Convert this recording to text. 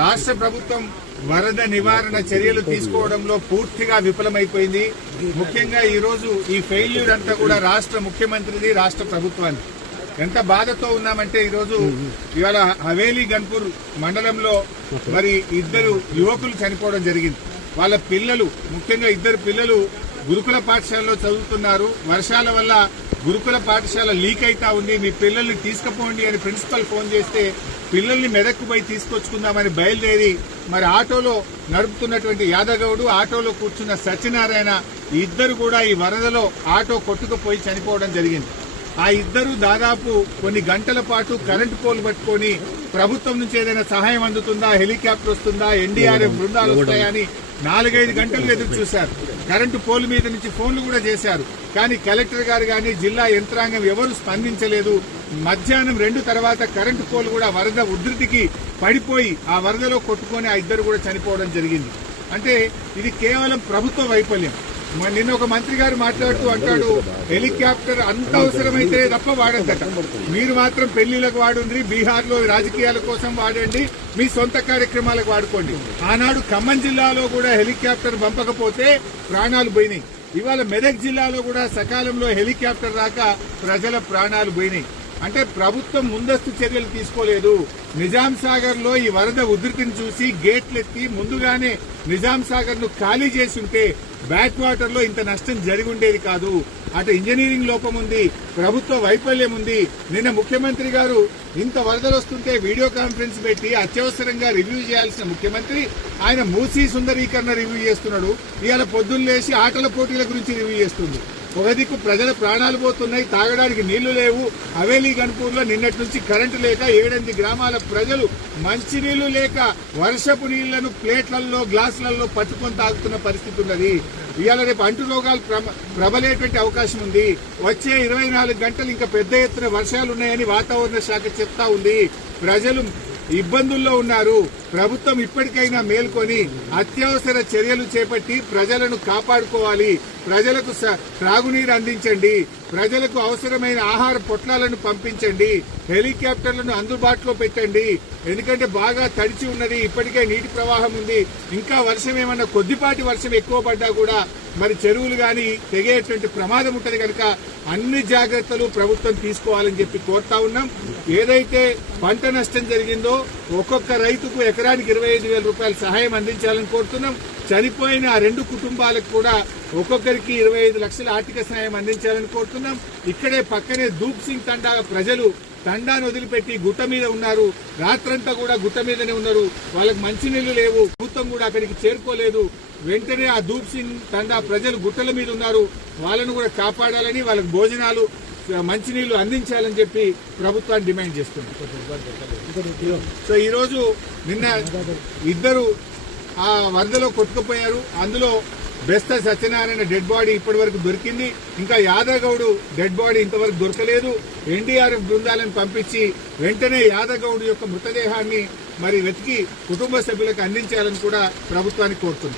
రాష్ట్ర ప్రభుత్వం వరద నివారణ చర్యలు తీసుకోవడంలో పూర్తిగా విఫలమైపోయింది. ముఖ్యంగా ఈ రోజు ఈ ఫెయిల్యూర్ అంతా కూడా రాష్ట్ర ముఖ్యమంత్రిది, రాష్ట్ర ప్రభుత్వాన్ని. ఎంత బాధతో ఉన్నామంటే ఈరోజు ఇవాళ హవేలీ గన్పూర్ మండలంలో మరి ఇద్దరు యువకులు చనిపోవడం జరిగింది. వాళ్ళ పిల్లలు, ముఖ్యంగా ఇద్దరు పిల్లలు గురుకుల పాఠశాలలో చదువుతున్నారు. వర్షాల వల్ల గురుకుల పాఠశాల లీక్ అయితా ఉంది, మీ పిల్లల్ని తీసుకుపోండి అని ప్రిన్సిపల్ ఫోన్ చేస్తే పిల్లల్ని మెదక్కు పోయి తీసుకొచ్చుకుందామని బయలుదేరి మరి ఆటోలో నడుపుతున్నటువంటి యాదగౌడు, ఆటోలో కూర్చున్న సత్యనారాయణ ఇద్దరు కూడా ఈ వరదలో ఆటో కొట్టుకుపోయి చనిపోవడం జరిగింది. ఆ ఇద్దరు దాదాపు కొన్ని గంటల పాటు కరెంటు పోల్ పట్టుకొని ప్రభుత్వం నుంచి ఏదైనా సహాయం అందుతుందా, హెలికాప్టర్ వస్తుందా, ఎన్డీఆర్ఎఫ్ బృందాలు వస్తాయని 4-5 గంటలు ఎదురు చూశారు. కరెంటు పోల్ మీద నుంచి ఫోన్లు కూడా చేశారు. కానీ కలెక్టర్ గారు గాని జిల్లా యంత్రాంగం ఎవరు స్పందించలేదు. మధ్యాహ్నం 2 తర్వాత కరెంటు పోల్ కూడా వరద ఉధృతికి పడిపోయి ఆ వరదలో కొట్టుకొని ఆ ఇద్దరు కూడా చనిపోవడం జరిగింది. అంటే ఇది కేవలం ప్రభుత్వ వైఫల్యం. నిన్న ఒక మంత్రి గారు మాట్లాడుతూ అంటాడు, హెలికాప్టర్ అంత అవసరమైతే తప్ప వాడద్దట, మీరు మాత్రం పెళ్లిళ్లకు వాడండి, బీహార్ లో రాజకీయాల కోసం వాడండి, మీ సొంత కార్యక్రమాలకు వాడుకోండి. ఆనాడు ఖమ్మం జిల్లాలో కూడా హెలికాప్టర్ పంపకపోతే ప్రాణాలు పోయినాయి. ఇవాళ మెదక్ జిల్లాలో కూడా సకాలంలో హెలికాప్టర్ రాక ప్రజల ప్రాణాలు పోయినాయి. అంటే ప్రభుత్వం ముందస్తు చర్యలు తీసుకోలేదు. నిజాం సాగర్ లో ఈ వరద ఉధృతిని చూసి గేట్లెత్తి ముందుగానే నిజాం సాగర్ ను ఖాళీ చేసి ఉంటే బ్యాక్ వాటర్ లో ఇంత నష్టం జరిగి ఉండేది కాదు. అటు ఇంజనీరింగ్ లోపం ఉంది, ప్రభుత్వ వైఫల్యం ఉంది. నిన్న ముఖ్యమంత్రి గారు ఇంత వరదలు వస్తుంటే వీడియో కాన్ఫరెన్స్ పెట్టి అత్యవసరంగా రివ్యూ చేయాల్సిన ముఖ్యమంత్రి ఆయన మూసీ సుందరీకరణ రివ్యూ చేస్తున్నాడు. ఇవాళ పొద్దున్న లేచి ఆటల పోటీల గురించి రివ్యూ చేస్తుంది. ఒక దిక్కు ప్రజల ప్రాణాలు పోతున్నాయి, తాగడానికి నీళ్లు లేవు. హవేలీ గన్పూర్ లో నిన్నటి నుంచి కరెంటు లేక 7-8 గ్రామాల ప్రజలు మంచినీళ్లు లేక వర్షపు నీళ్లను ప్లేట్లలో, గ్లాసులలో పట్టుకొని తాగుతున్న పరిస్థితి ఉన్నది. ఇవాళ రేపు అంటు రోగాలు ప్రబలేటువంటి అవకాశం ఉంది. వచ్చే 24 గంటలు ఇంకా పెద్ద ఎత్తున వర్షాలున్నాయని వాతావరణ శాఖ చెప్తా ఉంది. ప్రజలు ఇబ్బందుల్లో ఉన్నారు. ప్రభుత్వం ఇప్పటికైనా మేల్కొని అత్యవసర చర్యలు చేపట్టి ప్రజలను కాపాడుకోవాలి. ప్రజలకు త్రాగునీరు అందించండి, ప్రజలకు అవసరమైన ఆహార పొట్లాలను పంపించండి, హెలికాప్టర్లను అందుబాటులో పెట్టండి. ఎందుకంటే బాగా తడిచి ఉన్నది, ఇప్పటికే నీటి ప్రవాహం ఉంది. ఇంకా వర్షం ఏమన్నా కొద్దిపాటి వర్షం ఎక్కువ పడ్డా కూడా మరి చెరువులు గాని తెగేటువంటి ప్రమాదం ఉంటది కనుక అన్ని జాగ్రత్తలు ప్రభుత్వం తీసుకోవాలని చెప్పి కోరుతా ఉన్నాం. ఏదైతే పంట నష్టం జరిగిందో ఒక్కొక్క రైతుకు ఎకరానికి 25,000 రూపాయల సహాయం అందించాలని కోరుతున్నాం. చనిపోయిన ఆ 2 కుటుంబాలకు కూడా ఒక్కొక్కరికి 25 లక్షల ఆర్థిక సహాయం అందించాలని కోరుతున్నాం. ఇక్కడే పక్కనే దూప్ సింగ్ తండా ప్రజలు తండాను వదిలిపెట్టి గుట్ట మీద ఉన్నారు. రాత్రంతా కూడా గుట్ట మీదనే ఉన్నారు. వాళ్ళకి మంచినీళ్లు లేవు. ప్రభుత్వం కూడా అక్కడికి చేరుకోలేదు. వెంటనే ఆ దూప్ సింగ్ తండా ప్రజలు గుట్టల మీద ఉన్నారు. వాళ్ళను కూడా కాపాడాలని, వాళ్ళకి భోజనాలు, మంచినీళ్లు అందించాలని చెప్పి ప్రభుత్వాన్ని డిమాండ్ చేస్తున్నారు. సో ఈ రోజు నిన్న ఇద్దరు ఆ వరదలో కొట్టుకుపోయారు. అందులో బెస్త సత్యనారాయణ డెడ్ బాడీ ఇప్పటి వరకు దొరికింది. ఇంకా యాదగౌడు డెడ్ బాడీ ఇంతవరకు దొరకలేదు. ఎన్డీఆర్ఎఫ్ బృందాలను పంపించి వెంటనే యాదగౌడు యొక్క మృతదేహాన్ని మరి వెతికి కుటుంబ సభ్యులకు అందించాలని కూడా ప్రభుత్వాన్ని కోరుతుంది.